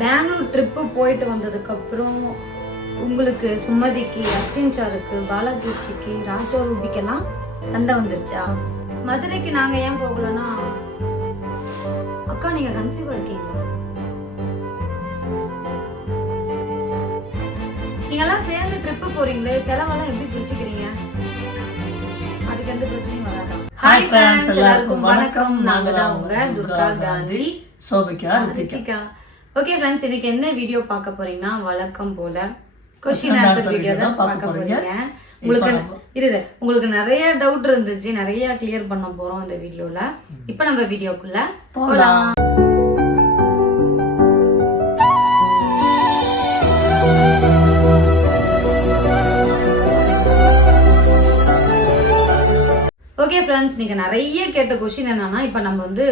Bangalore trip போயிட்டு வந்ததுக்கப்புறம் உங்களுக்கு சுமதிக்கு, அஸ்வின் சாருக்கு, பாலாகீர்த்திக்கு, ராஜா ரூபிக்கெல்லாம் சண்டை வந்துருச்சா? மதுரைக்கு நாங்கள் ஏன் போகலன்னா, அக்கா நீங்க கன்சீவா இருக்கீங்களா? நீங்கெல்லாம் சேர்ந்து ட்ரிப்பு போறீங்களே, செலவெல்லாம் எப்படி பிடிச்சிக்கிறீங்க? அதுக்கு எந்த பிரச்சனையும் வராதா? ஹாய் ஃப்ரெண்ட்ஸ், எல்லாருக்கும் வணக்கம். நாங்க தான் உங்க துர்கா காந்தி, சோபிகா, ரித்திகா. ஓகே ஃப்ரெண்ட்ஸ், இன்னைக்கு என்ன வீடியோ பார்க்க போறீங்கன்னா, வழக்கம் போல கொஸ்டின் ஆன்சர் வீடியோ தான் பார்க்க போறீங்க. உங்களுக்கு நிறைய டவுட் இருந்துச்சு, நிறைய கிளியர் பண்ண போறோம் இந்த வீடியோல. இப்போ நம்ம வீடியோக்குள்ள போலாம். ஓகே ஃப்ரெண்ட்ஸ், நீங்கள் நிறைய கேட்ட கொஷின் என்னன்னா, இப்போ நம்ம வந்து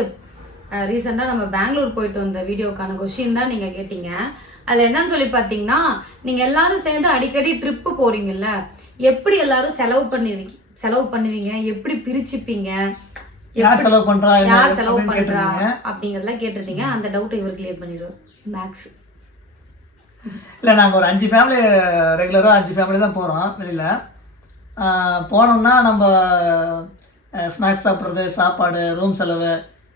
ரீசெண்டாக நம்ம பெங்களூர் போயிட்டு வந்த வீடியோக்கான கொஷின் தான் நீங்கள் கேட்டீங்க. அதில் என்னன்னு சொல்லி பார்த்தீங்கன்னா, நீங்கள் எல்லாரும் சேர்ந்து அடிக்கடி ட்ரிப்பு போறீங்கல்ல, எப்படி எல்லாரும் செலவு பண்ணுவீங்க, எப்படி பிரிச்சுப்பீங்க, யார் செலவு பண்றா அப்படிங்கிறதெல்லாம் கேட்டிருந்தீங்க. அந்த டவுட்டை இவர் கிளியர் பண்ணிடுவோம். மேக்ஸ் இல்லை, நாங்கள் ஒரு 5 ஃபேமிலி ரெகுலராக 5 ஃபேமிலி தான் போகிறோம். வெளியில் போனோம்னா நம்ம ஸ்நாக்ஸ் சாப்பிட்றது, சாப்பாடு, ரூம் செலவு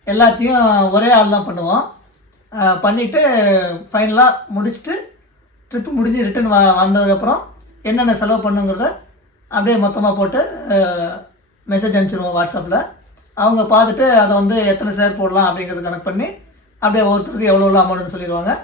எல்லாத்தையும் ஒரே ஆள் தான் பண்ணுவோம். பண்ணிவிட்டு ஃபைனலாக முடிச்சுட்டு ட்ரிப்பு முடிஞ்சு ரிட்டன் வந்ததுக்கப்புறம் என்னென்ன செலவு பண்ணுங்கிறத அப்படியே மொத்தமாக போட்டு மெசேஜ் அனுப்பிச்சிடுவோம் வாட்ஸ்அப்பில். அவங்க பார்த்துட்டு அதை வந்து எத்தனை ஷேர் போடலாம் அப்படிங்கிறது கணக்கு பண்ணி அப்படியே ஒருத்தருக்கு எவ்வளோ அமௌண்ட்னு சொல்லிடுவாங்க.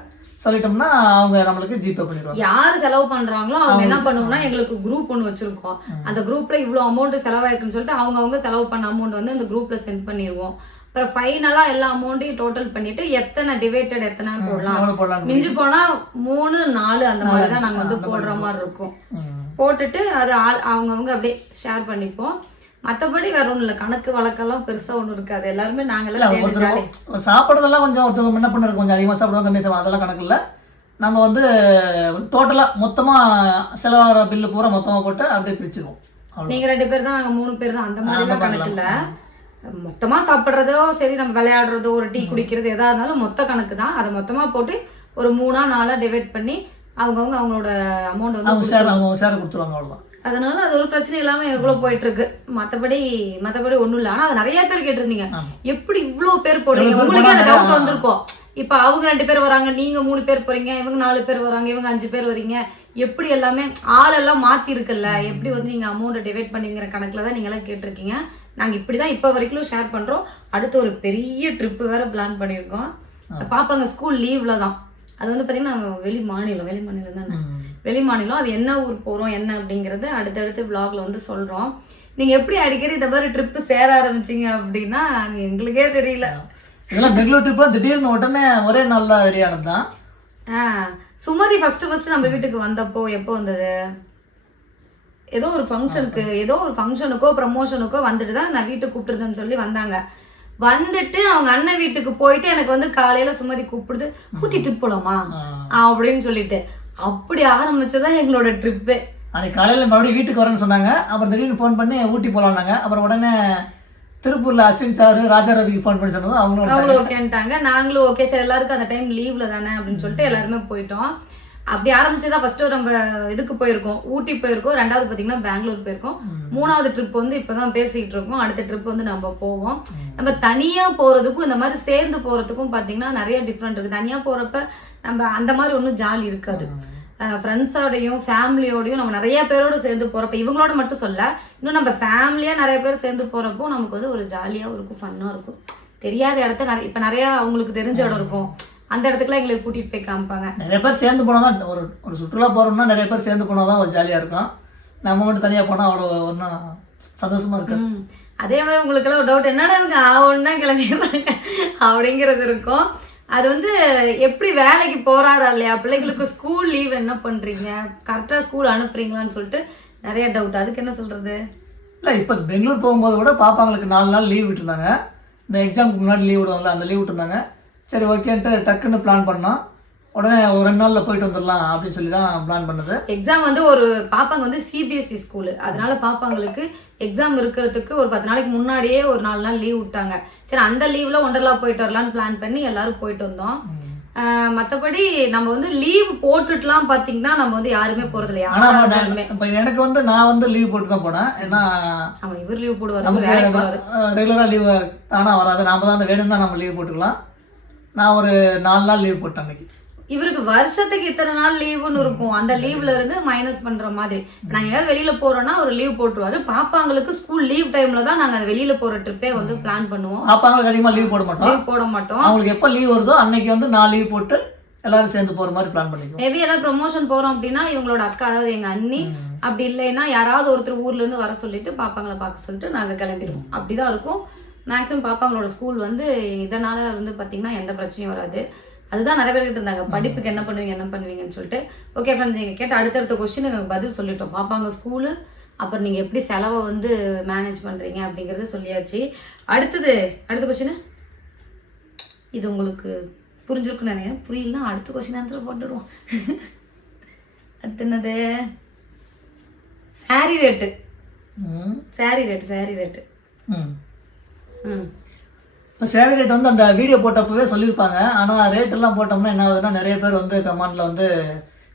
சொல்லிட்டோம்னா அவங்க நம்மளுக்கு ஜிபே பண்ணிடுவாங்க. யார் செலவு பண்றாங்களோ அவங்க என்ன பண்ணுவோம்னா, எங்களுக்கு குரூப் ஒன்று வச்சிருக்கோம். அந்த குரூப்ல இவ்வளோ அமௌண்ட் செலவாயிருக்குன்னு சொல்லிட்டு அவங்க செலவு பண்ண அமௌண்ட் வந்து அந்த குரூப்ல சென்ட் பண்ணிடுவோம். அப்புறம் ஃபைனலா எல்லா அமௌண்ட்டையும் டோட்டல் பண்ணிட்டு எத்தனை டிவைடட் எத்தனை போடலாம், மிஞ்சி போனா 3, 4 அந்த மாதிரி தான் நாங்க வந்து போடுற மாதிரி இருக்கும். போட்டுட்டு அது அவங்கவுங்க அப்படியே ஷேர் பண்ணிப்போம். மற்றபடி வேற ஒன்றும் இல்லை, கணக்கு வழக்கெல்லாம் பெருசா ஒன்றும் இருக்காது. எல்லாருமே நாங்கெல்லாம் சாப்பிட்றதெல்லாம் கொஞ்சம் ஒருத்தவங்க என்ன பண்ணுறது, கொஞ்சம் அதிகமாக சாப்பிடுவோம், கம்மியாக சாப்பிடுவோம், அதெல்லாம் கணக்கு இல்லை. நாங்கள் வந்து டோட்டலாக மொத்தமாக செலவாகிற பில்லு பூரா மொத்தமாக போட்டு அப்படியே பிரிச்சுருவோம். நீங்கள் 2 பேர் தான், நாங்கள் 3 பேர் தான், அந்த மாதிரிலாம் கணக்கு இல்லை. மொத்தமாக சாப்பிட்றதோ சரி, நம்ம விளையாடுறதோ ஒரு டீ குடிக்கிறது எதாக இருந்தாலும் மொத்த கணக்கு தான். அதை மொத்தமாக போட்டு ஒரு 3 4 டிவைட் பண்ணி அவங்களோட அமௌண்ட் வந்து அவங்க ஷேர் கொடுத்துருவாங்க, அவ்வளோதான். அதனால அது ஒரு பிரச்சனை இல்லாம எவ்வளவு போயிட்டு இருக்கு. மத்தபடி ஒண்ணும் இல்ல. ஆனா அது நிறைய பேர் கேட்டிருந்தீங்க, எப்படி இவ்வளவு பேர் போடுறீங்க, உங்களுக்கு அந்த டவுட் வந்திருக்கும். இப்ப அவங்க 2 பேர் வராங்க, நீங்க 3 பேர் போறீங்க, இவங்க 4 பேர் வராங்க, இவங்க 5 பேர் வரீங்க, எப்படி எல்லாமே ஆள் எல்லாம் மாத்தி இருக்குல்ல, எப்படி வந்து நீங்க அமௌண்ட் டிவைட் பண்ணுங்கிற கணக்குல தான் நீங்க எல்லாம் கேட்டிருக்கீங்க. நாங்க இப்படிதான் இப்ப வரைக்கும் ஷேர் பண்றோம். அடுத்து ஒரு பெரிய ட்ரிப் வேற பிளான் பண்ணிருக்கோம். பாப்பாங்க ஸ்கூல் லீவ்ல தான். அது வந்து பாத்தீங்கன்னா வெளி மாநிலம் தானே, வெளி மாநிலம். அது என்ன ஊர் போறோம் என்ன அப்படிங்கறது அடுத்தடுத்து விளாக்ல வந்து சொல்றோம். நீங்க எப்படி அடிக்கடி இந்த மாதிரி ட்ரிப் சேர ஆரம்பிச்சீங்க அப்படின்னா எங்களுக்கே தெரியல. இதெல்லாம் பெங்களூர் ட்ரிப் திடீர்னு உடனே ஒரே நாள்ல ரெடி ஆனதுதான். சுமதி ஃபர்ஸ்ட் நம்ம வீட்டுக்கு வந்தப்போ எப்போ வந்தது, ஏதோ ஒரு ஃபங்க்ஷனுக்கோ ப்ரமோஷனுக்கோ வந்துட்டு தான் நான் வீட்டுக்கு கூப்பிட்டுருந்தேன்னு சொல்லி வந்தாங்க. வந்துட்டு அவங்க அண்ணன் வீட்டுக்கு போயிட்டு எனக்கு வந்து காலையில சுமதி கூப்பிடுது, ஊட்டி ட்ரிப் போலாமா அப்படின்னு சொல்லிட்டு அப்படி ஆரம்பிச்சதான் எங்களோட ட்ரிப்பு. அன்னைக்கு காலையில மறுபடியும் வீட்டுக்கு வரேன்னு சொன்னாங்க. அப்புறம் திடீர்னு ஃபோன் பண்ணி ஊட்டி போலாம்னாங்க. அப்புறம் உடனே திருப்பூர்ல அஸ்வின் சார், ராஜா ரவிக்கு ஃபோன் பண்ணி சொன்னதும் அவங்களும் ஓகேன்ட்டாங்க. நாங்களும் ஓகே சார், எல்லாருக்கும் அந்த டைம் லீவ்ல தானே அப்படின்னு சொல்லிட்டு எல்லாருமே போயிட்டோம். அப்படி ஆரம்பிச்சதான் ஃபர்ஸ்ட் நம்ம இதுக்கு போயிருக்கோம், ஊட்டி போயிருக்கோம். 2வது பாத்தீங்கன்னா பெங்களூர் போயிருக்கோம். 3வது ட்ரிப் வந்து இப்பதான் பேசிக்கிட்டு இருக்கோம். அடுத்த ட்ரிப் வந்து நம்ம போவோம். நம்ம தனியா போறதுக்கும் இந்த மாதிரி சேர்ந்து போறதுக்கும் பாத்தீங்கன்னா நிறைய டிஃப்ரெண்ட் இருக்கு. தனியா போறப்ப நம்ம அந்த மாதிரி ஒன்றும் ஜாலி இருக்காது. ஃப்ரெண்ட்ஸோடையும் ஃபேமிலியோடையும் நம்ம நிறைய பேரோட சேர்ந்து போறப்ப, இவங்களோட மட்டும் சொல்ல, இன்னும் நம்ம ஃபேமிலியா நிறைய பேர் சேர்ந்து போறப்போ நமக்கு வந்து ஒரு ஜாலியாகவும் இருக்கும், ஃபன்னா இருக்கும். தெரியாத இடத்த இப்ப நிறைய அவங்களுக்கு தெரிஞ்ச இடம் இருக்கும், அந்த இடத்துக்குலாம் எங்களுக்கு கூட்டிட்டு போய் காமிப்பாங்க. நிறைய பேர் சேர்ந்து போனாதான் ஒரு சுற்றுலா போறோம்னா நிறைய பேர் சேர்ந்து போனாதான் ஒரு ஜாலியா இருக்கும். நம்ம மட்டும் தனியா போனா அவ்வளோ ஒன்றும் சந்தோஷமா இருக்கு. அதே மாதிரி உங்களுக்கு எல்லாம் ஒரு டவுட், என்னடா இவங்க ஒன்னா கிளம்பிடுறாங்க அப்படிங்கிறது இருக்கும். அது வந்து எப்படி வேலைக்கு போறாரா இல்லையா, பிள்ளைங்களுக்கு ஸ்கூல் லீவ் என்ன பண்றீங்க, கரெக்டா ஸ்கூல் அனுப்புறீங்களான்னு சொல்லிட்டு நிறைய டவுட். அதுக்கு என்ன சொல்றது? இல்லை, இப்போ பெங்களூர் போகும்போது கூட பாப்பாங்களுக்கு 4 நாள் லீவ் விட்டுருந்தாங்க. இந்த எக்ஸாமுக்கு முன்னாடி லீவ் விடுவாங்கல்ல, அந்த லீவ் விட்டுருந்தாங்க. சரி ஓகேன்ட்டு டக்குன்னு பிளான் பண்ணோம். உடனே ஒரு 2 நாள்ல போயிட்டு வந்துடலாம் அப்படின்னு சொல்லி தான் பிளான் பண்ணது. எக்ஸாம் வந்து ஒரு பாப்பாங்க வந்து சிபிஎஸ்சி ஸ்கூலு, அதனால பாப்பாங்களுக்கு எக்ஸாம் இருக்கிறதுக்கு ஒரு 10 நாளைக்கு முன்னாடியே ஒரு 4 நாள் லீவ் விட்டாங்க. சரி அந்த லீவ்ல ஒண்டர்லா போயிட்டு வரலான்னு பிளான் பண்ணி எல்லாரும் போயிட்டு வந்தோம். மத்தபடி நம்ம வந்து லீவ் போட்டுட்டுலாம் பாத்தீங்கன்னா நம்ம வந்து யாருமே போறது இல்லையா? இப்போ எனக்கு வந்து நான் வந்து லீவ் போட்டு தான் போனேன். ஏன்னா ஆமா, இவர் லீவ் போடுவாரு, ரெகுலரா லீவ் தானா வராது. நாம தான் வேணும்னா நம்ம லீவ் போட்டுக்கலாம். நான் ஒரு 4 நாள் லீவ் போட்டேன் அன்னைக்கு. இவருக்கு வருஷத்துக்கு இத்தனை நாள் லீவுன்னு இருக்கும். அந்த லீவ்ல இருந்து மைனஸ் பண்ற மாதிரி. நாங்க ஏதாவது வெளியில போறோம்னா ஒரு லீவ் போட்டுருவாரு. பாப்பாங்களுக்கு ஸ்கூல் லீவ் டைம்ல தான் நாங்க வெளியில போற ட்ரிப்பே வந்து பிளான் பண்ணுவோம். பாப்பாங்களுக்கு அதிகமா லீவ் போட மாட்டோம். லீவ் போட மாட்டோம். அவங்களுக்கு எப்ப லீவ் வருதோ அன்னைக்கு வந்து நான் லீவ் போட்டு எல்லாரும் சேர்ந்து போற மாதிரி பிளான் பண்ணிக்குவோம். மேபி ஏதாவது ப்ரொமோஷன் போறோம் அப்படின்னா இவங்களோட அக்கா, அதாவது எங்க அண்ணி, அப்படி இல்லைன்னா யாராவது ஒருத்தர் ஊர்ல இருந்து வர சொல்லிட்டு பாப்பாங்களை பார்க்க சொல்லிட்டு நாங்க கிளம்பிடுவோம். அப்படிதான் இருக்கும். மேக்ஸிமம் பாப்பாங்களோட ஸ்கூல் வந்து இதனால வந்து பாத்தீங்கன்னா எந்த பிரச்சனையும் வராது. அதுதான் நிறைய பேர் கிட்ட இருந்தாங்க, படிப்புக்கு என்ன பண்ணுவீங்கன்னு சொல்லிட்டு. ஓகே ஃப்ரெண்ட்ஸ், நீங்கள் கேட்ட அடுத்தடுத்த கொஸ்டின் எனக்கு பதில் சொல்லிட்டோம். பாப்பாங்க ஸ்கூலு, அப்புறம் நீங்கள் எப்படி செலவை வந்து மேனேஜ் பண்ணுறீங்க அப்படிங்கிறது சொல்லியாச்சு. அடுத்த கொஸ்டின் இது உங்களுக்கு புரிஞ்சிருக்குன்னு நினைக்கிறேன். புரியலன்னா அடுத்த கொஸ்டின் ஆன்சர் போட்டுடுவோம். அடுத்து என்னது? Sorry rate. இப்போ சேலரி ரேட் வந்து அந்த வீடியோ போட்டப்பவே சொல்லியிருப்பாங்க. ஆனால் ரேட் எல்லாம் போட்டோம்னா என்ன ஆகுதுன்னா, நிறைய பேர் வந்து கமெண்ட்ல வந்து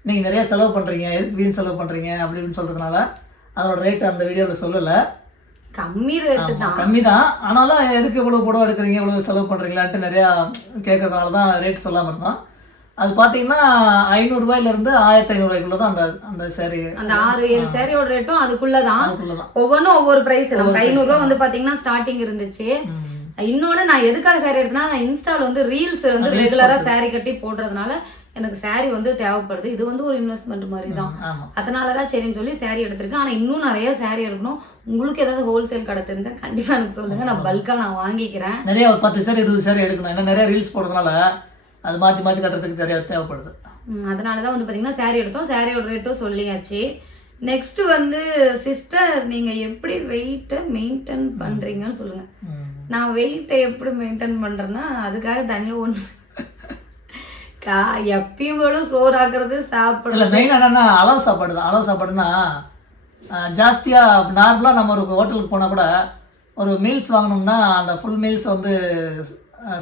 நீங்கள் நிறைய செலவு பண்ணுறீங்க, எதுக்கு வீண் செலவு பண்ணுறீங்க அப்படின்னு சொல்கிறதுனால அதோட ரேட் அந்த வீடியோவில் சொல்லலை. கம்மி தான். ஆனாலும் எதுக்கு இவ்வளோ புடவை எடுக்கிறீங்க, இவ்வளோ செலவு பண்ணுறீங்களான்ட்டு நிறையா கேட்கறதுனால தான் ரேட் சொல்லாமல் இருந்தோம். அது பார்த்தீங்கன்னா 500 ரூபாயிலிருந்து 1500 தான் அந்த சேரீ. அந்த 6-7 சேரீயோட ரேட்டும் அதுக்குள்ளதான். ஒவ்வொன்றும் ஒவ்வொரு ப்ரைஸ். நமக்கு 500 ரூபா வந்து பார்த்தீங்கன்னா ஸ்டார்டிங் இருந்துச்சு. இன்னொன்று நான் எதுக்காக சாரி எடுத்தேன்னா, நான் இன்ஸ்டாவில் வந்து ரீல்ஸ் வந்து ரெகுலராக சாரி கட்டி போடுறதுனால எனக்கு சாரி வந்து தேவைப்படுது. இது வந்து ஒரு இன்வெஸ்ட்மெண்ட் மாதிரி தான். அதனால தான் சரின்னு சொல்லி சாரி எடுத்திருக்கேன். ஆனால் இன்னும் நிறைய சாரி எடுக்கணும். உங்களுக்கு ஏதாவது ஹோல்சேல் கடை தெரிஞ்சால் கண்டிப்பாக எனக்கு சொல்லுங்கள். நான் பல்காக நான் வாங்கிக்கிறேன். நிறைய ஒரு 10 சாரி 20 சாரி எடுக்கணும். ஏன்னா நிறைய ரீல்ஸ் போடுறதுனால அது மாற்றி கட்டுறதுக்கு நிறைய தேவைப்படுது. அதனால தான் வந்து பார்த்தீங்கன்னா சாரி எடுத்தோம். சாரியோட ரேட்டும் சொல்லியாச்சு. நெக்ஸ்ட் வந்து சிஸ்டர், நீங்கள் எப்படி வெயிட்டை மெயின்டைன் பண்ணுறீங்கன்னு சொல்லுங்கள். நான் வெயிட்டை எப்படி மெயின்டைன் பண்ணுறேன்னா, அதுக்காக தனியாக ஒன்று எப்பயும் போல சோறாக்குறது சாப்பிடல. மெயின் என்னன்னா அளவு சாப்பாடு தான். அளவு சாப்பாடுன்னா ஜாஸ்தியாக நார்மலாக நம்ம ஒரு ஹோட்டலுக்கு போனால் கூட ஒரு மீல்ஸ் வாங்கினோம்னா அந்த ஃபுல் மீல்ஸ் வந்து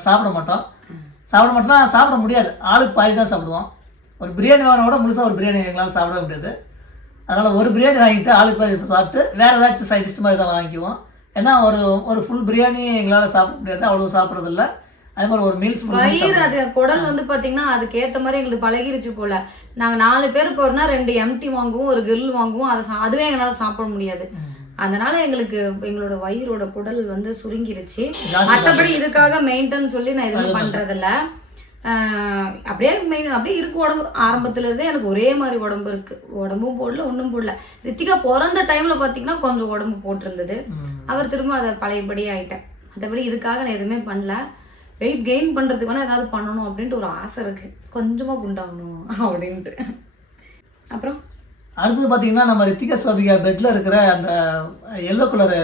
சாப்பிட மாட்டோம்னா சாப்பிட முடியாது. ஆளுக்கு பாதி தான் சாப்பிடுவோம். ஒரு பிரியாணி வாங்கினா கூட முழுசாக ஒரு பிரியாணி எங்களால் சாப்பிட முடியாது. அதனால் ஒரு பிரியாணி வாங்கிட்டு ஆளுக்கு பாதி சாப்பிட்டு வேறு ஏதாச்சும் சைட் டிஷ் மாதிரி தான் வாங்கிக்குவோம். ஏன்னா ஒரு ஃபுல் பிரியாணி எங்களால் சாப்பிட முடியாது, அவ்வளோ சாப்பிட்றதில்ல. அதே மாதிரி ஒரு மீல்ஸ் வயிறு, அது குடல் வந்து பார்த்தீங்கன்னா அதுக்கு ஏற்ற மாதிரி எங்களுக்கு பழகிருச்சு போல. நாங்கள் 4 பேர் போகிறோம்னா 2 எம்டி வாங்குவோம், ஒரு கிரில் வாங்குவோம். அதுவே எங்களால் சாப்பிட முடியாது. அதனால எங்களுக்கு எங்களோட வயிறோட குடல் வந்து சுருங்கிருச்சு. மற்றபடி இதுக்காக மெயின்டைன் சொல்லி நான் எதுவும் பண்றதில்ல. அப்படியே இருக்கு உடம்பு. ஆரம்பத்துல இருந்தே எனக்கு ஒரே மாதிரி உடம்பு இருக்கு. உடம்பும் போடல, ஒன்றும் போடல. ரித்திகா பிறந்த டைம்ல பாத்தீங்கன்னா கொஞ்சம் உடம்பு போட்டிருந்தது. அவர் திரும்ப அதை பழையபடி ஆயிட்டேன். மற்றபடி இதுக்காக நான் எதுவுமே பண்ணல. வெயிட் கெயின் பண்றதுக்கு வேணா ஏதாவது பண்ணணும் அப்படின்ட்டு ஒரு ஆசை இருக்கு, கொஞ்சமா குண்டாகணும் அப்படின்ட்டு. அப்புறம் அடுத்தது பார்த்தீங்கன்னா, நம்ம ரித்திகா சோபிகா பெட்டில் இருக்கிற அந்த எல்லோ கலர்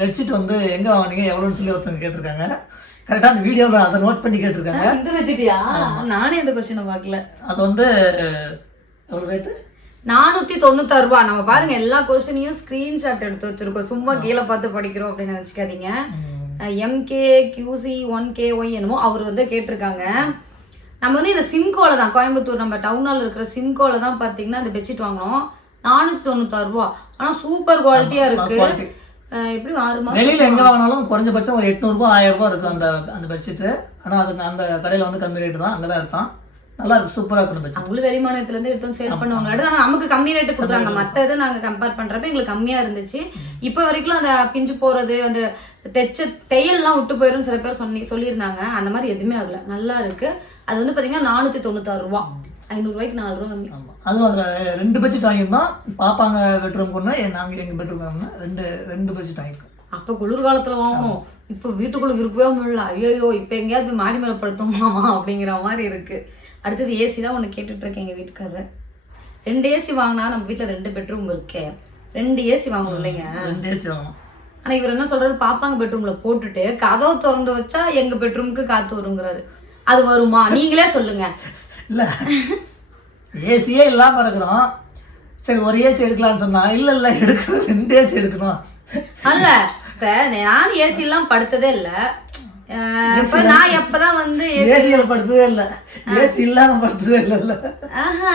பெட்ஷீட் வந்து எங்கே வாங்கினீங்க எவ்வளோன்னு சொல்லி ஒருத்தவங்க கேட்டிருக்காங்க. கரெக்டாக அந்த வீடியோவில் அதை நோட் பண்ணி கேட்டிருக்காங்க. இந்த பெட்ஷீட்டியா? நானே இந்த கொஸ்டினை பார்க்கல. அது வந்து எவ்வளோ ரேட்டு? 496 ரூபா. நம்ம பாருங்க எல்லா கொஸ்டினையும் ஸ்க்ரீன்ஷாட் எடுத்து வச்சிருக்கோம். சும்மா கீழே பார்த்து படிக்கிறோம் அப்படின்னு நினச்சிக்காதீங்க. MKQC1KY என்னமோ அவர் வந்து கேட்டிருக்காங்க. நம்ம வந்து இந்த சிம்கோல தான், கோயம்புத்தூர் நம்ம டவுனால் இருக்கிற சிம்கோல தான் பார்த்தீங்கன்னா இந்த பெட்ஷீட் வாங்கினோம். 496 ரூபா. ஆனால் சூப்பர் குவாலிட்டியா இருக்கு. எப்படி 6 மாதம் வெளியில எங்க வாங்கினாலும் குறைஞ்சபட்சம் ஒரு 800 ரூபாய் 1000 ரூபாய் இருக்கு அந்த பெட்ஷீட். ஆனால் அது அந்த கடையில் வந்து கம்மி ரேட்டு தான், அங்கே தான் எடுத்தான். நல்லா இருக்கு, சூப்பரா இருக்கு பெட்ஷீட். அவங்களும் வெளி மாநிலத்துல இருந்து எடுத்து சேல் பண்ணுவாங்க. ஆனால் நமக்கு கம்மி ரேட்டு கொடுக்குறாங்க. மற்ற இதை நாங்கள் கம்பேர் பண்றப்ப எங்களுக்கு கம்மியா இருந்துச்சு. இப்போ வரைக்கும் அந்த பிஞ்சு போறது, அந்த தையல்லாம் விட்டு போயிடும் சில பேர் சொல்லியிருந்தாங்க. அந்த மாதிரி எதுவுமே ஆகல, நல்லா இருக்கு. அது வந்து பாத்தீங்கன்னா 496 ரூபா. 500 ரூபாய்க்கு 4 ரூபா கம்மி. அதுவும் அதில் 2 பெட்ஷீட் வாங்கியிருந்தோம். பாப்பாங்க பெட்ரூம் ஒன்று, நாங்கள் எங்கள் பெட்ரூம் வாங்கினோம். ரெண்டு பெட்ஷீட் வாங்கியிருக்கோம். அப்போ குளிர்காலத்தில் வாங்கணும். இப்போ வீட்டுக்குள்ள இருக்கவே முடியல. ஐயோ இப்போ எங்கேயாவது போய் மாடி மேலே படுத்தோமாமா அப்படிங்கிற மாதிரி இருக்கு. அடுத்தது ஏசி தான் ஒன்று கேட்டுட்டு இருக்கேன் எங்கள் வீட்டுக்காரர். 2 ஏசி வாங்கினா நம்ம வீட்டில் 2 பெட்ரூம் இருக்கே, 2 ஏசி வாங்கணும் இல்லைங்க? 2 ஏசி வாங்கணும். ஆனால் இவர் என்ன சொல்றாரு, பாப்பாங்க பெட்ரூம்ல போட்டுட்டு கதவை திறந்து வச்சா எங்க பெட்ரூமுக்கு காத்து வருங்கிறாரு. அது வருமா? நீங்களே சொல்லுங்க. இல்லை, ஏசியே இல்லாமல் இருக்கிறோம். சரி ஒரு ஏசி எடுக்கலாம்னு சொன்னா, இல்லை எடுக்கணும், 2 ஏசி எடுக்கணும். அல்ல, இப்போ நான் ஏசி எல்லாம் படுத்ததே இல்லை. இப்ப நான் எப்பதான் வந்து ஏசியில படுத்ததே இல்ல, ஏசி இல்லாம படுத்ததே இல்ல. ஆஹா,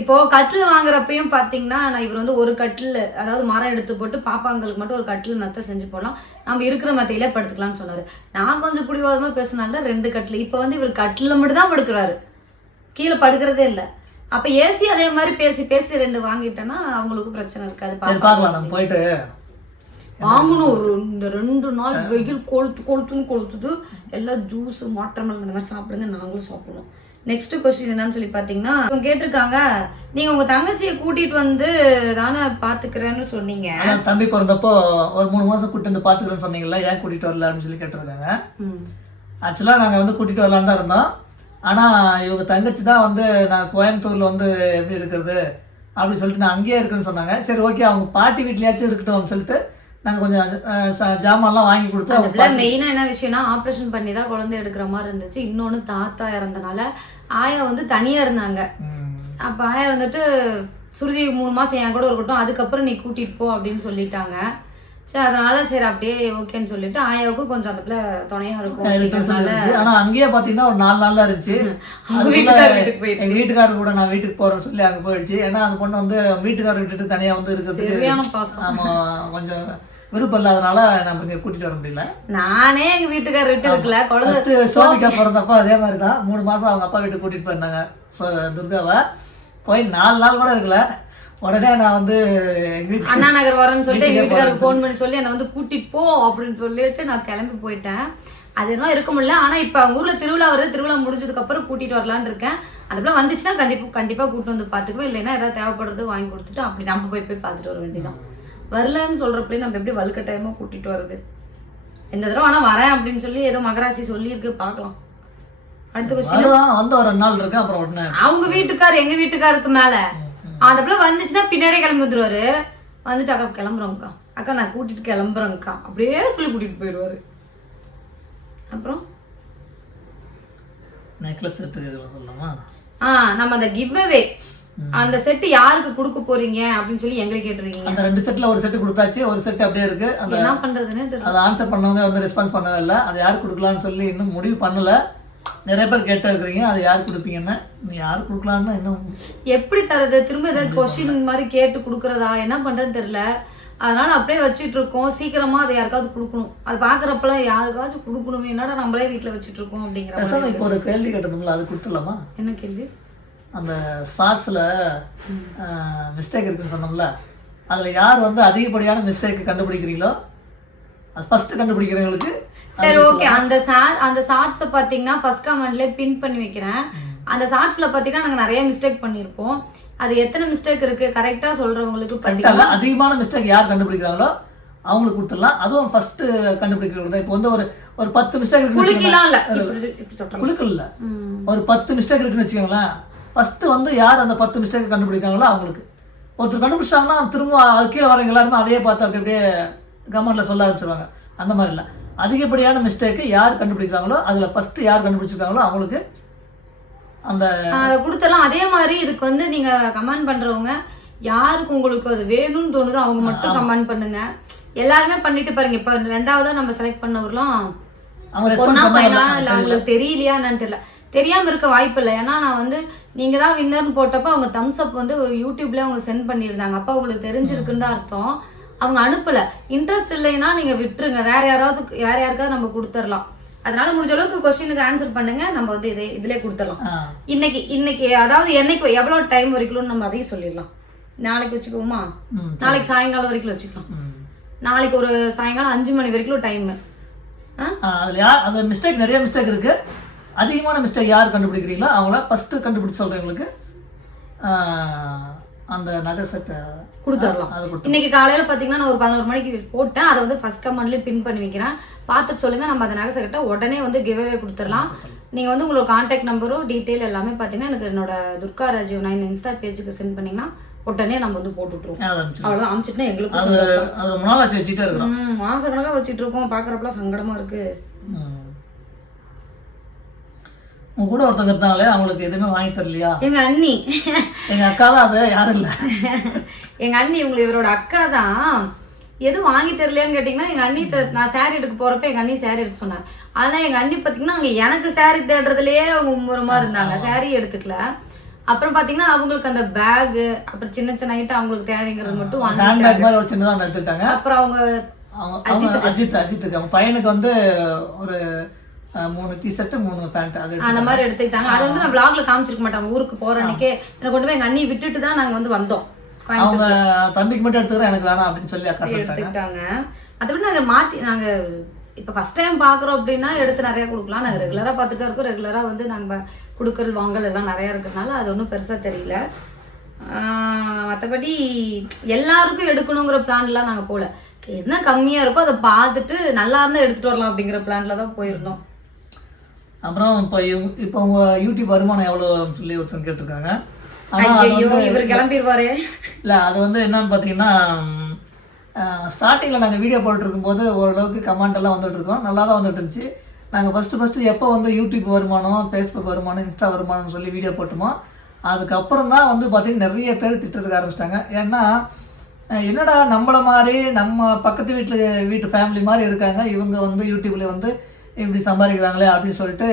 இப்போ கட்டில் வாங்குறப்பையும் பாத்தீங்கன்னா நான் இவர் வந்து ஒரு கட்டில், அதாவது மரம் எடுத்து போட்டு பாப்பாங்களுக்கு மட்டும் ஒரு கட்டில் மெத்த செஞ்சு போடலாம், நம்ம இருக்கிற மெத்தையிலே படுத்துக்கலாம்னு சொன்னாரு. நான் கொஞ்சம் பிடிவாதமா பேசினால 2 கட்டில். இப்போ வந்து இவர் கட்டில மட்டும் தான் படுக்கிறாரு, கீழே படுக்கிறதே இல்லை. அப்ப ஏசி அதே மாதிரி பேசி பேசி 2 வாங்கிட்டேன்னா அவங்களுக்கு பிரச்சனை இருக்காது. பார்க்கலாம், நம்ம போயிட்டு வாங்கணும். இந்த 2 நாள் வெயில் கொளுத்துது. எல்லாம் ஜூஸ் வாட்டர்மெலன் இந்த மாதிரி சாப்பிடுங்க, நாங்களும் சாப்பிடணும். நெக்ஸ்ட் கொஸ்டின் என்னன்னு சொல்லி பாத்தீங்கன்னா, இவங்க கேட்டிருக்காங்க, நீங்க உங்க தங்கச்சியை கூட்டிட்டு வந்து தானே பாத்துக்கிறேன்னு சொன்னீங்க. தம்பி பிறந்தப்போ ஒரு 3 மாசம் கூட்டிட்டு வந்து பாத்துக்கிறேன்னு சொன்னீங்கல்ல, ஏன் கூட்டிட்டு வரல அப்படின்னு சொல்லி கேட்டிருக்காங்க. ஆக்சுவலா நாங்க வந்து கூட்டிட்டு வரலான்னு தான் இருந்தோம். ஆனா இவங்க தங்கச்சி தான் வந்து நான் கோயம்புத்தூர்ல வந்து எப்படி இருக்கிறது அப்படின்னு சொல்லிட்டு நான் அங்கேயே இருக்குன்னு சொன்னாங்க. சரி ஓகே, அவங்க பாட்டி வீட்லயாச்சும் இருக்கட்டும் அப்படின்னு சொல்லிட்டு நாங்கள் கொஞ்சம் ஜாமான்லாம் வாங்கி கொடுத்து. அதுல மெயினாக என்ன விஷயம்னா, ஆப்ரேஷன் பண்ணி தான் குழந்தை எடுக்கிற மாதிரி இருந்துச்சு. இன்னொன்று தாத்தா இறந்தனால ஆயா வந்து தனியாக இருந்தாங்க. அப்போ ஆயா வந்துட்டு சுருதி 3 மாதம் என் கூட இருக்கட்டும், அதுக்கப்புறம் நீ கூட்டிகிட்டு போ அப்படின்னு சொல்லிட்டாங்க. சரி, அதனால சரி அப்படியே ஓகேன்னு சொல்லிட்டு ஆயாவுக்கு கொஞ்சம் அந்த பிள்ளை துணையாக இருக்கும். ஆனால் அங்கேயே பார்த்தீங்கன்னா ஒரு 4 நாள் தான் இருந்துச்சு. எங்கள் வீட்டுக்காரர் கூட நான் வீட்டுக்கு போகிறேன்னு சொல்லி அங்கே போயிடுச்சு. ஏன்னா அந்த பொண்ணு வந்து வீட்டுக்காரர் விட்டுட்டு தனியாக வந்து இருக்கிறதுக்கு ஆமாம் கொஞ்சம் விருப்பம் இல்லாதனால நம்ம இங்கே கூட்டிட்டு வர முடியல. நானே எங்க வீட்டுக்காரர் விட்டு இருக்கல. குழந்தை சோனிகா பிறந்தப்போ அதே மாதிரி தான் 3 மாசம் அவங்க அப்பா வீட்டுக்கு கூட்டிட்டு போயிருந்தாங்க துர்காவை. போய் 4 நாள் கூட இருக்கல, உடனே நான் வந்து அண்ணா நகர் வரேன்னு சொல்லிட்டு எங்க வீட்டுக்காரருக்கு ஃபோன் பண்ணி சொல்லி என்னை வந்து கூட்டிட்டு போ அப்படின்னு சொல்லிட்டு நான் கிளம்பி போயிட்டேன். அது என்ன இருக்க முடியல. ஆனா இப்ப அவங்க ஊர்ல திருவிழா வருது, திருவிழா முடிஞ்சதுக்கு அப்புறம் கூட்டிட்டு வரலான்னு இருக்கேன். அதுக்குள்ள வந்துச்சுன்னா கண்டிப்பா கூட்டு வந்து பாத்துக்குவேன். இல்லைன்னா ஏதாவது தேவைப்படுறது வாங்கி கொடுத்துட்டு அப்படி நம்ம போய் பார்த்துட்டு வர வேண்டியதான். வரலன்னு சொல்றப்பலே நம்ம எப்படி வலுக்கட்டாயமா கூட்டிட்டு வருது. இந்த தடவை ஆனா வரேன் அப்படின்னு சொல்லி ஏதோ மகராசி சொல்லியிருக்கு, பார்க்கலாம். அடுத்த கொஸ்டின் வந்து ஒரு 2 நாள் இருக்கு, அப்புறம் உடனே அவங்க வீட்டுக்காரர் எங்க வீட்டுக்காருக்கு மேல அந்த பிள்ளை வந்துச்சுன்னா பின்னாடியே கிளம்பி வந்துருவாரு. வந்துட்டு அக்கா கிளம்புறோம்க்கா, அக்கா நான் கூட்டிட்டு கிளம்புறேங்க்கா அப்படியே சொல்லி கூட்டிட்டு போயிடுவாரு. அப்புறம் நெக்லஸ் செட் சொல்லலாமா? நம்ம அந்த கிவ் அவே அந்த செட் யாருக்கு கொடுக்க போறீங்க அப்படின்னு சொல்லி எங்களை கேட்டிருக்கீங்க. அந்த 2 செட்ல ஒரு செட் கொடுத்தாச்சு, ஒரு செட் அப்படியே இருக்கு. அந்த என்ன பண்றதுன்னு தெரியல. அதை ஆன்சர் பண்ணவங்க வந்து ரெஸ்பான்ஸ் பண்ணவே இல்லை. அதை யார் கொடுக்கலான்னு சொல்லி இன்னும் முடிவு பண்ணல. நிறைய பேர் கேட்டு இருக்கிறீங்க, அதை யார் கொடுப்பீங்கன்னா யார் கொடுக்கலான்னு இன்னும் எப்படி தரது, திரும்ப ஏதாவது கொஸ்டின் மாதிரி கேட்டு கொடுக்கறதா என்ன பண்றதுன்னு தெரியல. அதனால அப்படியே வச்சுட்டு இருக்கோம். சீக்கிரமா அதை யாருக்காவது கொடுக்கணும். அது பாக்குறப்பெல்லாம் யாருக்காச்சும் கொடுக்கணுமே, என்னடா நம்மளே வீட்டுல வச்சுட்டு இருக்கோம் அப்படிங்கிற. இப்போ ஒரு கேள்வி கேட்டதுங்களா, அது கொடுத்துடலாமா? என்ன கேள்வி? அந்த ஷார்ட்ஸில் மிஸ்டேக் இருக்குன்னு சொன்னோம்ல, அதில் யார் வந்து அதிகப்படியான மிஸ்டேக் கண்டுபிடிக்கிறீங்களோ அது ஃபர்ஸ்ட் கண்டுபிடிக்கிறவங்களுக்கு. சரி ஓகே, அந்த ஷார்ட்ஸை பார்த்தீங்கன்னா ஃபர்ஸ்ட் கமெண்ட்லேயே பின் பண்ணி வைக்கிறேன். அந்த ஷார்ட்ஸில் பார்த்தீங்கன்னா நாங்கள் நிறைய மிஸ்டேக் பண்ணியிருப்போம். அது எத்தனை மிஸ்டேக் இருக்கு கரெக்டாக சொல்கிறவங்களுக்கு பார்த்தீங்கன்னா அதிகமான மிஸ்டேக் யார் கண்டுபிடிக்கிறாங்களோ அவங்களுக்கு கொடுத்துடலாம். அதுவும் ஃபர்ஸ்ட் கண்டுபிடிக்கிறது தான். இப்போ வந்து ஒரு 10 மிஸ்டேக் இருக்கு, குளிக்கலாம் இல்லை குளிக்கல இல்லை, ஒரு 10 மிஸ்டேக் இருக்குன்னு வச்சுக்கோங்களேன். ஃபர்ஸ்ட் வந்து யார் அந்த 10 மிஸ்டேக் கண்டுபிடிக்கிறாங்களோ அவங்களுக்கு. ஒருத்தர் கண்டுபிடிச்சாங்கன்னா திரும்ப அது கீழே வரவங்க எல்லாருமே அதையே பார்த்து அப்படியே கமெண்ட்ல சொல்ல ஆரம்பிச்சிருவாங்க. அந்த மாதிரி இல்லை, அதிகப்படியான மிஸ்டேக்கு யார் கண்டுபிடிக்கிறாங்களோ அதில் ஃபர்ஸ்ட் யார் கண்டுபிடிச்சிருக்காங்களோ அவங்களுக்கு அந்த அதை கொடுத்துடலாம். அதே மாதிரி இதுக்கு வந்து நீங்க கமெண்ட் பண்றவங்க யாருக்கு உங்களுக்கு அது வேணும்னு தோணுதோ அவங்க மட்டும் கமெண்ட் பண்ணுங்க. எல்லாருமே பண்ணிட்டு பாருங்க. இப்ப 2ஆவதா நம்ம செலக்ட் பண்ணவர்களும் பொண்ணா பையனா இல்லை அவங்களுக்கு தெரியலையா என்னன்னு தெரியல. தெரியாம இருக்க வாய்ப்பு இல்லை. ஏன்னா நான் வந்து நீங்க தான் வின்னர்னு போட்டப்ப அவங்க தம்ஸ் அப் வந்து யூடியூப்ல அவங்க சென்ட் பண்ணியிருந்தாங்க. அப்ப உங்களுக்கு தெரிஞ்சிருக்குன்னு தான் அர்த்தம். அவங்க அனுப்பல. இன்ட்ரெஸ்ட் இல்லைன்னா நீங்க விட்டுருங்க, வேற யாருக்காவது நம்ம கொடுத்துடலாம். அதனால முடிஞ்ச அளவுக்கு கொஸ்டினுக்கு ஆன்சர் பண்ணுங்க. நம்ம வந்து இதுல கொடுத்துடலாம். இன்னைக்கு அதாவது என்னைக்கு எவ்வளவு டைம் வரைக்கும் நம்ம அதையும் சொல்லிடலாம். நாளைக்கு வச்சுக்கோமா, நாளைக்கு சாயங்காலம் வரைக்கும் வச்சுக்கலாம். நாளைக்கு ஒரு சாயங்காலம் 5 மணி வரைக்கும் டைம். அது மிஸ்டேக் நிறைய மிஸ்டேக் இருக்கு. அதிகமான மிஸ்டேக் யார் கண்டுபிடிக்கிறீங்களோ அவங்கள ஃபர்ஸ்ட் கண்டுபிடிச்சு சொல்றவங்களுக்கு அந்த நகை செட்டை கொடுத்துடலாம். இன்னைக்கு காலையில பாத்தீங்கன்னா நான் ஒரு 11 மணிக்கு போட்டேன். அதை வந்து ஃபர்ஸ்ட் கமெண்ட்லயே பின் பண்ணி வைக்கிறேன். பார்த்துட்டு சொல்லுங்க. நம்ம அந்த நகை செட்டை உடனே வந்து கிவ் அவே கொடுத்துடலாம். நீங்க வந்து உங்களோட கான்டாக்ட் நம்பரும் டீட்டெயில் எல்லாமே பாத்தீங்கன்னா எனக்கு என்னோட துர்கா ராஜீவ் 9 இன்ஸ்டா பேஜுக்கு சென்ட் பண்ணீங்கன்னா உடனே நம்ம வந்து போட்டு விட்டுருவோம். அவ்வளவுதான். அமிச்சுட்டு எங்களுக்கு மாசக்கணக்கா வச்சுட்டு இருக்கோம். பாக்குறப்பெல்லாம் சங்கடமா இருக்கு. உங்க கூட ஒருத்தங்க இருந்தாங்களே அவங்களுக்கு எதுவுமே வாங்கி தரலையா? எங்க அண்ணி, எங்க அக்கா தான். அது யாரும் இல்ல, எங்க அண்ணி. இவரோட அக்கா தான். எது வாங்கி தரலையான்னு கேட்டிங்கன்னா எங்கள் அண்ணிட்ட நான் saree எடுக்க போகிறப்ப எங்கள் அண்ணி saree எடுக்க சொன்னாங்க. ஆனால் எங்கள் அண்ணி பார்த்தீங்கன்னா அங்கே எனக்கு saree தேடுறதுலையே அவங்க மும்முரமாக இருந்தாங்க. saree எடுத்துக்கல. அப்புறம் பார்த்தீங்கன்னா அவங்களுக்கு அந்த பேகு அப்புறம் சின்ன சின்ன ஐட்டம் அவங்களுக்கு தேவைங்கிறது மட்டும் ஹேண்ட்பேக் மாதிரி ஒரு சின்னதாக எடுத்துக்கிட்டாங்க. அப்புறம் அவங்க அஜித்துக்கு அவங்க பையனுக்கு வந்து ஒரு 3 டிஷர்ட் 3 பேண்ட் அந்த மாதிரி எடுத்துக்கிட்டாங்க. அதை வந்து நான் vlogல காமிச்சிருக்க மாட்டாங்க. ஊருக்கு போற அன்னைக்கே எனக்கு கொண்டு போய் எங்க அண்ணி விட்டுட்டு தான் நாங்க வந்து வந்தோம். அவங்க தம்பிக்கு மட்டும் எடுத்துக்கிறேன் எனக்கு வேணாம் அப்படின்னு சொல்லி அக்கா எடுத்துக்கிட்டாங்க. மற்றபடி நாங்க மாத்தி நாங்க இப்போ ஃபர்ஸ்ட் டைம் பார்க்குறோம் அப்படின்னா எடுத்து நிறைய கொடுக்கலாம். நாங்கள் ரெகுலராக பார்த்துட்டு இருக்கோம். ரெகுலராக வந்து நாங்கள் கொடுக்கல் வாங்கல் எல்லாம் நிறையா இருக்கிறதுனால அது ஒன்றும் பெருசாக தெரியல. மற்றபடி எல்லாருக்கும் எடுக்கணுங்கிற பிளான்லாம் நாங்கள் போகல. என்ன கம்மியாக இருக்கோ அதை பார்த்துட்டு நல்லா இருந்தால் எடுத்துகிட்டு வரலாம் அப்படிங்கிற பிளானில் தான் போயிருந்தோம். அப்புறம் இப்போ உங்க யூடியூப் வருமானம் எவ்வளோன்னு சொல்லி ஒருத்தன் கேட்டிருக்காங்க. ஐயோ இவர் கிளம்பிடுவாரு. இல்லை அது வந்து என்னன்னு பார்த்தீங்கன்னா ஸ்டார்டிங்கில் நாங்கள் வீடியோ போட்டுருக்கும்போது ஓரளவுக்கு கமெண்ட் எல்லாம் வந்துட்டுருக்கோம். நல்லா தான் வந்துட்டு இருந்துச்சு. நாங்கள் ஃபஸ்ட்டு எப்போ வந்து யூடியூப் வருமானம், ஃபேஸ்புக் வருமானம், இன்ஸ்டா வருமானம்னு சொல்லி வீடியோ போட்டோமோ அதுக்கப்புறம் தான் வந்து பார்த்திங்கன்னா நிறைய பேர் திட்டத்துக்கு ஆரம்பிச்சிட்டாங்க. ஏன்னா என்னடா நம்மளை மாதிரி நம்ம பக்கத்து வீட்டு ஃபேமிலி மாதிரி இருக்காங்க, இவங்க வந்து யூடியூப்ல வந்து இப்படி சம்பாதிக்கிறாங்களே அப்படின்னு சொல்லிட்டு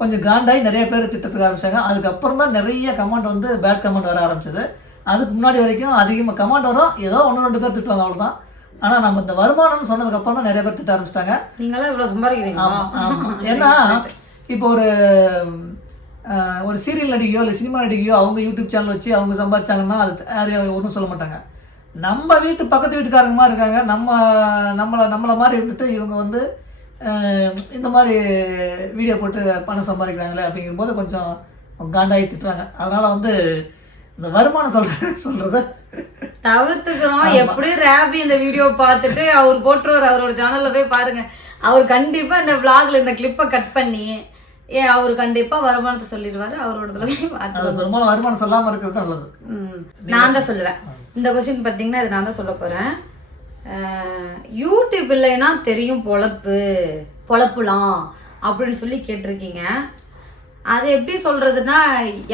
கொஞ்சம் காண்டாகி நிறைய பேர் திட்டத்துக்கு ஆரம்பிச்சாங்க. அதுக்கப்புறம் தான் நிறைய கமெண்ட் வந்து பேட் கமெண்ட் வர ஆரம்பிச்சது. அதுக்கு முன்னாடி வரைக்கும் அதிகமாக கமெண்ட் வரும், ஏதோ 1-2 பேர் திட்டுவாங்க, அவ்வளோதான். ஆனால் நம்ம இந்த வருமானம்னு சொன்னதுக்கப்புறம் தான் நிறைய பேர் திட்ட ஆரம்பிச்சிட்டாங்க. நீங்களாம் இவ்வளோ சம்பாதிக்கிறீங்க. ஆமாம், ஏன்னா இப்போ ஒரு சீரியல் நடிகையோ இல்லை சினிமா நடிகையோ அவங்க யூடியூப் சேனல் வச்சு அவங்க சம்பாதிச்சாங்கன்னா அது ஒன்றும் சொல்ல மாட்டாங்க. நம்ம வீட்டு பக்கத்து வீட்டுக்காரங்க மாதிரி இருக்காங்க, நம்மளை மாதிரி இருந்துட்டு இவங்க வந்து இந்த மாதிரி வீடியோ போட்டு பணம் சம்பாதிக்கிறாங்களே அப்படிங்கும்போது கொஞ்சம் காண்டாகி திட்டுறாங்க. அதனால் வந்து இந்த வருமானம் சொல்கிறத தவிர்த்துக்கிறோம். எப்படியும் ரேபி இந்த வீடியோ பார்த்துட்டு அவர் போட்டுருவார், அவரோட சேனலில் போய் பாருங்கள். அவர் கண்டிப்பாக இந்த vlogல இந்த கிளிப்பை கட் பண்ணி அவர் கண்டிப்பா வருமானத்தை சொல்லிடுவாரு. அவரோட வருமானம் சொல்லாம இருக்கிறது நல்லது. நான் தான் சொல்லுவேன். இந்த கொஸ்டின் பார்த்தீங்கன்னா இது நான் தான் சொல்ல போறேன். யூடியூப் இல்லைன்னா தெரியும் பொழப்புலாம் அப்படின்னு சொல்லி கேட்டிருக்கீங்க. அது எப்படி சொல்றதுன்னா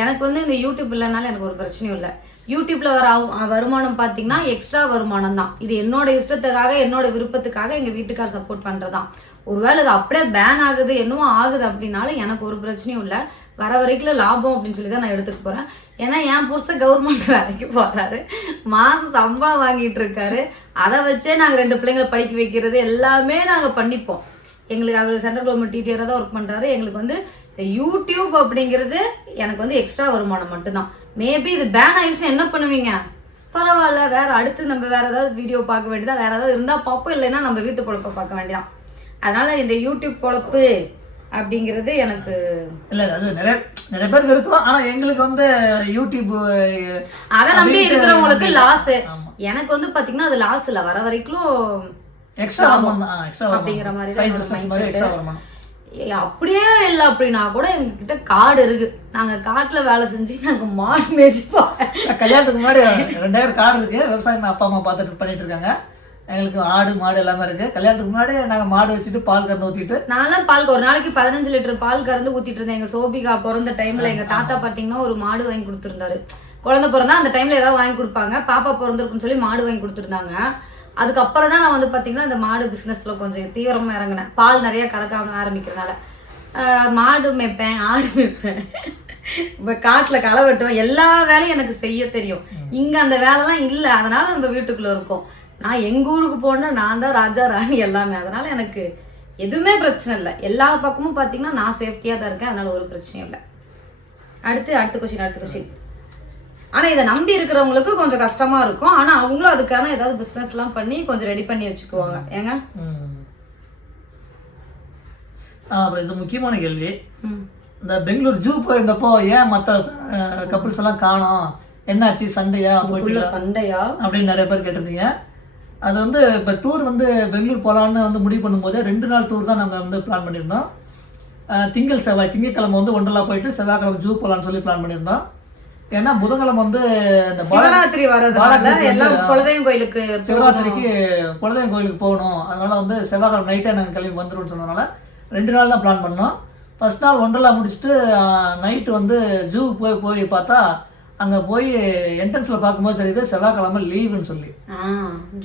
எனக்கு வந்து இந்த யூடியூப் இல்லைனாலும் எனக்கு ஒரு பிரச்சனையும் இல்லை. யூடியூப்ல வர வருமானம் பார்த்தீங்கன்னா எக்ஸ்ட்ரா வருமானம் தான். இது என்னோட இஷ்டத்துக்காக என்னோட விருப்பத்துக்காக எங்க வீட்டுக்கார் சப்போர்ட் பண்றதுதான். ஒருவேளை அது அப்படியே பேன் ஆகுது என்னவோ ஆகுது அப்படின்னாலும் எனக்கு ஒரு பிரச்சனையும் இல்லை. வர வரைக்கும் லாபம் அப்படின்னு சொல்லி தான் நான் எடுத்துக்க போறேன். ஏன்னா என் புருஷன் கவர்மெண்ட் வேலைக்கு போறாரு, மாதம் சம்பளம் வாங்கிட்டு இருக்காரு. அதை வச்சே நாங்கள் 2 பிள்ளைங்களை படிக்க வைக்கிறது எல்லாமே நாங்கள் பண்ணிப்போம். எங்களுக்கு அவர் சென்ட்ரல் கவர்மெண்ட் டீச்சராக தான் ஒர்க் பண்ணுறாரு. எங்களுக்கு வந்து யூடியூப் அப்படிங்கிறது எனக்கு வந்து எக்ஸ்ட்ரா வருமானம் மட்டும்தான். மேபி இது பேன் ஆயிடுச்சு என்ன பண்ணுவீங்க? பரவாயில்ல, வேற அடுத்து நம்ம வேற ஏதாவது வீடியோ பார்க்க வேண்டியதா, வேற ஏதாவது இருந்தால் பார்ப்போம், இல்லைன்னா நம்ம வீட்டு பொழப்பை பார்க்க வேண்டியதான். அதனால இந்த யூடியூப் பொழப்பு அப்படிங்கிறது எனக்கு இல்லை, அது நிறைய பேருக்கு இருக்கும். ஆனால் எங்களுக்கு வந்து யூடியூப் அதை நம்பி இருக்கிறவங்களுக்கு லாஸ். எனக்கு வந்து பார்த்தீங்கன்னா அது லாஸ் இல்லை, வர வரைக்கும் எக்ஸ்ட்ரா அப்படிங்கிற மாதிரி தான். அப்படியே இல்லை அப்படின்னா கூட எங்ககிட்ட காடு இருக்கு. நாங்க காட்டுல வேலை செஞ்சு நாங்க மாடு மேய்ச்சிப்போம். கல்யாணத்துக்கு முன்னாடி 2000 காடு இருக்கு. விவசாயம் அப்பா அம்மா பார்த்துட்டு பண்ணிட்டு இருக்காங்க. எங்களுக்கு ஆடு மாடு எல்லாமே இருக்கு. கல்யாணத்துக்கு முன்னாடி நாங்க மாடு வச்சுட்டு பால் கறந்து ஊத்திட்டு நான்லாம் பால் ஒரு நாளைக்கு 15 லிட்டர் பால் கறந்து ஊத்திட்டு இருந்தேன். எங்க சோபிகா பிறந்த டைம்ல எங்க தாத்தா பாத்தீங்கன்னா ஒரு மாடு வாங்கி கொடுத்துருந்தாரு. குழந்தை பிறந்தா அந்த டைம்ல ஏதாவது வாங்கி கொடுப்பாங்க. பாப்பா பிறந்திருக்குன்னு சொல்லி மாடு வாங்கி கொடுத்துருந்தாங்க. அதுக்கப்புறம் தான் நான் வந்து பார்த்தீங்கன்னா இந்த மாடு பிஸ்னஸில் கொஞ்சம் தீவிரமாக இறங்கினேன். பால் நிறைய கறக்க ஆரம்பிக்கிறதுனால மாடு மேய்ப்பேன், ஆடு மேய்ப்பேன், இப்போ காட்டில் களை வெட்டுவேன். எல்லா வேலையும் எனக்கு செய்ய தெரியும். இங்கே அந்த வேலைலாம் இல்லை, அதனால நம்ம வீட்டுக்குள்ளே இருக்கோம். நான் எங்கள் ஊருக்கு போனால் நான் தான் ராஜா ராணி எல்லாமே. அதனால் எனக்கு எதுவுமே பிரச்சனை இல்லை. எல்லா பக்கமும் பார்த்தீங்கன்னா நான் சேஃப்டியாக தான் இருக்கேன். அதனால் ஒரு பிரச்சனையும் இல்லை. அடுத்த கொஸ்டின். ஆனால் இதை நம்பி இருக்கிறவங்களுக்கு கொஞ்சம் கஷ்டமாக இருக்கும். ஆனால் அவங்களும் அதுக்கான ஏதாவது பிஸ்னஸ்லாம் பண்ணி கொஞ்சம் ரெடி பண்ணி வச்சுக்குவாங்க. ஏங்க அப்புறம் இது முக்கியமான கேள்வி. இந்த பெங்களூர் ஜூ போயிருந்தப்போ ஏன் மற்ற கப்புள்ஸ் எல்லாம் காணோம், என்னாச்சு, சண்டையா அப்படின்னு நிறைய பேர் கேட்டிருந்தீங்க. அது வந்து இப்போ டூர் வந்து பெங்களூர் போகலான்னு வந்து முடிவு பண்ணும்போது 2 நாள் டூர் தான் நாங்கள் வந்து பிளான் பண்ணியிருந்தோம். திங்கட்கிழமை வந்து ஒண்டர்லா போயிட்டு செவ்வாய்க்கிழமை ஜூ போகலான்னு சொல்லி பிளான் பண்ணியிருந்தோம். ஏன்னா புதன்கிழமை வந்து இந்த சிவராத்திரி வரதுனால எல்லாம் குலதெய்வம் கோயிலுக்கு சிவராத்திரிக்கு குலதெய்வம் கோயிலுக்கு போகணும். அதனால வந்து செவ்வாய்க்கிழமை நைட்டே நாங்கள் கிளம்பி வந்துடும்னு சொன்னதுனால 2 நாள் தான் பிளான் பண்ணோம். ஃபர்ஸ்ட் நாள் ஒண்டர்லா முடிச்சுட்டு நைட்டு வந்து ஜூ போய் பார்த்தா அங்கே போய் என்ட்ரன்ஸில் பார்க்கும்போது தெரியுது செவ்வாய்க்கிழமை லீவுன்னு சொல்லி.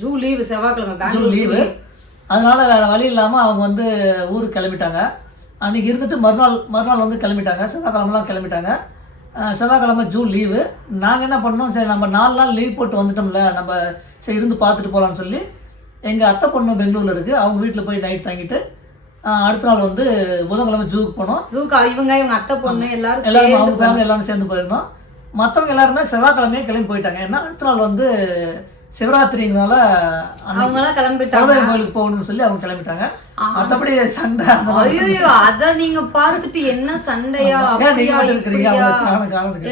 ஜூ லீவு, செவ்வாய்க்கிழமை ஜூ பெங்களூர் லீவு. அதனால வேற வழி இல்லாமல் அவங்க வந்து ஊருக்கு கிளம்பிட்டாங்க. அன்றைக்கி இருந்துட்டு மறுநாள் வந்து கிளம்பிட்டாங்க. செவ்வாய்க்கிழமெலாம் கிளம்பிட்டாங்க. செவ்வாய்க்கிழமை ஜூ லீவு. நாங்கள் என்ன பண்ணோம், சரி நம்ம 4 நாள் லீவ் போட்டு வந்துட்டோம்ல, நம்ம சரி இருந்து பார்த்துட்டு போகலான்னு சொல்லி எங்கள் அத்தை பொண்ணு பெங்களூரில் இருக்குது, அவங்க வீட்டில் போய் நைட் தங்கிட்டு அடுத்த நாள் வந்து புதன்கிழமை ஜூக்கு போனோம். ஜூக்கா இவங்க அத்தை பொண்ணு எல்லாரும் அவங்க ஃபேமிலி எல்லாரும் சேர்ந்து போயிருந்தோம். மற்றவங்க எல்லாருமே செவ்வாய்க்கிழமையே கிளம்பி போயிட்டாங்க. ஏன்னா அடுத்த நாள் வந்து சிவராத்திரிங்கனால அவங்களாம் கிளம்பிட்டாங்க, கோயிலுக்கு போகணும்னு சொல்லி அவங்க கிளம்பிட்டாங்க. மற்றபடி சண்டை ஐயோ அத நீங்க பார்த்துட்டு என்ன சண்டையா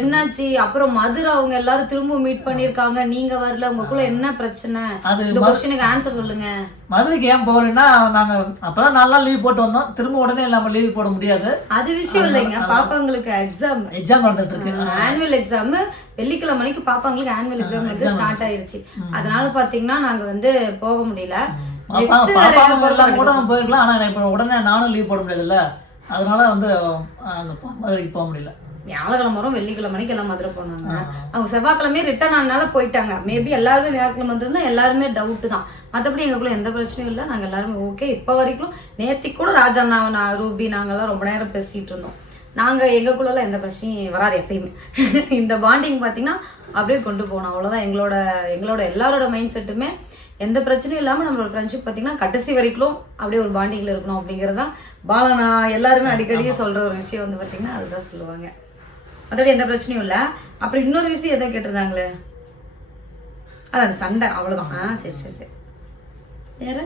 என்னாச்சு? அப்புறம் மதுரை அவங்க எல்லாரும் திரும்ப மீட் பண்ணிருக்காங்க, நீங்க வரல, உங்களுக்குள்ள என்ன பிரச்சனை? இந்த क्वेश्चनக்கு ஆன்சர் சொல்லுங்க. மதுரைக்கு ஏன் போறேன்னா, நாங்க அப்பதான் 4 நாள் லீவ் போட்டு வந்தோம். திரும்ப உடனே இல்லாம லீவ் போட முடியாது. அது விஷயம் இல்லைங்க, பாப்பாங்களுக்கு எக்ஸாம் நடந்துட்டு இருக்கு. ஆனுவல் எக்ஸாம் வெள்ளிக்கிழமை மணிக்கு பாப்பாங்களுக்கு ஆனுவல் எக்ஸாம் வந்து ஸ்டார்ட் ஆயிருச்சு. அதனால பாத்தீங்கன்னா நாங்க வந்து போக முடியல. போயிருக்கலாம், ஆனா இப்ப உடனே நானும் லீவ் போட முடியாதுல்ல, அதனால வந்து அங்க மதுரைக்கு போக முடியல. வியாழக்கிழமை வரும், வெள்ளிக்கிழமை மணிக்கு எல்லாம் மதுரை போனாங்க. அவங்க செவ்வாய்க்கிழமையே ரிட்டர்ன் ஆனால போயிட்டாங்க. மேபி எல்லாருமே வியாழக்கிழமை வந்திருந்தா எல்லாருமே டவுட் தான். மற்றபடி எங்களுக்குள்ள எந்த பிரச்சனையும் இல்லை, நாங்கள் எல்லாருமே ஓகே. இப்போ வரைக்கும் நேற்றுக்கு கூட ராஜா நான் ரூபி நாங்கள்லாம் ரொம்ப நேரம் பேசிட்டு இருந்தோம். நாங்கள் எங்களுக்குள்ளலாம் எந்த பிரச்சனையும் வராது எப்பயுமே. இந்த பாண்டிங் பார்த்தீங்கன்னா அப்படியே கொண்டு போனோம், அவ்வளோதான். எங்களோட எல்லாரோட மைண்ட் செட்டுமே எந்த பிரச்சனையும் இல்லாமல் நம்மளோட ஃப்ரெண்ட்ஷிப் பார்த்தீங்கன்னா கடைசி வரைக்கும் அப்படியே ஒரு பாண்டிங்கில் இருக்கணும் அப்படிங்கிறதான் பாலனா எல்லாருமே அடிக்கடியே சொல்கிற ஒரு விஷயம் வந்து பார்த்தீங்கன்னா அதுதான் சொல்லுவாங்க. அதோட எந்த பிரச்சனையும் இல்லை. அப்புறம் இன்னொரு விஷயம் எதை கேட்டிருந்தாங்களே, அதான் சண்டை, அவ்வளோதான். சரி சரி சரி வேற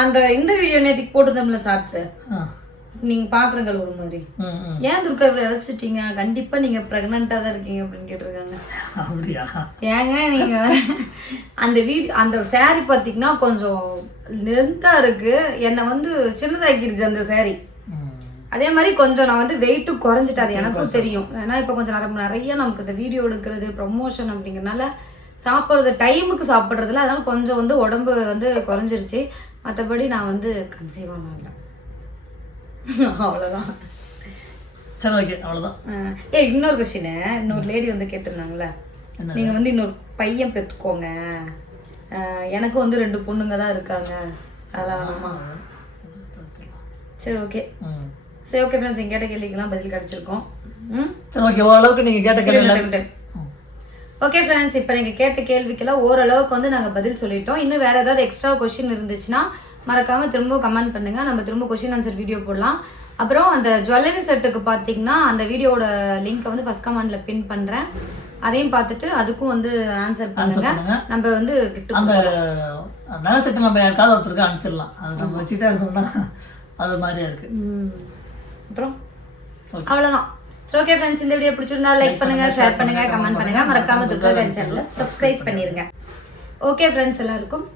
அந்த இந்த வீடியோ நேற்றுக்கு போட்டுருந்தோம்ல ஷார்ட்ஸ், நீங்க பாக்குறீங்க ஒரு மாதிரி. ஏன் துர்கா இப்படி அழைச்சிட்டீங்க? கண்டிப்பா நீங்க பிரெக்னண்டா தான் இருக்கீங்க அப்படின்னு கேட்டிருக்காங்க. அப்படியா? ஏங்க நீங்க அந்த அந்த சாரி பாத்தீங்கன்னா கொஞ்சம் லென்த்தா இருக்கு, என்னை வந்து சின்னதாக்கிருச்சு அந்த சாரி. அதே மாதிரி கொஞ்சம் நான் வந்து வெயிட்டும் குறைஞ்சிட்டாரு, எனக்கும் தெரியும். ஏன்னா இப்போ கொஞ்சம் நிறைய நமக்கு இந்த வீடியோ எடுக்கிறது ப்ரொமோஷன் அப்படிங்கிறதுனால சாப்பிட்றது டைமுக்கு சாப்பிட்றதுல, அதனால கொஞ்சம் வந்து உடம்பு வந்து குறைஞ்சிருச்சு. மற்றபடி நான் வந்து கன்சீவான இல்லை, அவ்வளோதான். சரி ஓகே, அவ்வளோதான். இன்னொரு கொஸ்டின், இன்னொரு லேடி வந்து கேட்டிருந்தாங்களே, நீங்கள் வந்து இன்னொரு பையன் பெற்றுக்கோங்க, எனக்கு வந்து 2 பொண்ணுங்க தான் இருக்காங்க, அதெல்லாம் வேணாமா? சரி ஓகே, சரி ஓகே ஃப்ரெண்ட்ஸ், நீங்கள் கேட்ட கேள்விக்கெல்லாம் பதில் கிடச்சிருக்கோம். சரி ஓகே, ஓரளவுக்கு நீங்கள் கேட்ட கேள்வி. ஓகே ஃப்ரெண்ட்ஸ், இப்போ நீங்கள் கேட்ட கேள்விக்கெல்லாம் ஓரளவுக்கு வந்து நாங்கள் பதில் சொல்லிட்டோம். இன்னும் வேறு ஏதாவது எக்ஸ்ட்ரா கொஸ்டின் இருந்துச்சுன்னா மறக்காமல் திரும்ப கமெண்ட் பண்ணுங்கள், நம்ம திரும்ப கொஸ்டின் ஆன்சர் வீடியோ போடலாம். அப்புறம் அந்த ஜுவல்லரி செட்டுக்கு பார்த்தீங்கன்னா அந்த வீடியோட லிங்க்கை வந்து ஃபர்ஸ்ட் கமெண்டில் பின் பண்ணுறேன், அதையும் பார்த்துட்டு அதுக்கும் வந்து ஆன்சர் பண்ணுங்க. நம்ம வந்து அந்த நகை செட்டு நம்ம யாருக்காவது ஒருத்தருக்கு அனுப்பிச்சிடலாம், அது நம்ம வச்சுட்டே இருந்தோம்னா அது மாதிரியா இருக்கு. அப்புறம் அவ்வளோதான். சரி ஓகே ஃப்ரெண்ட்ஸ், இந்த வீடியோ பிடிச்சிருந்தா லைக் பண்ணுங்க, ஷேர் பண்ணுங்க, கமெண்ட் பண்ணுங்க, மறக்காம துர்கா சேனலை சப்ஸ்கிரைப் பண்ணிருங்க. ஓகே ஃப்ரெண்ட்ஸ், எல்லாருக்கும்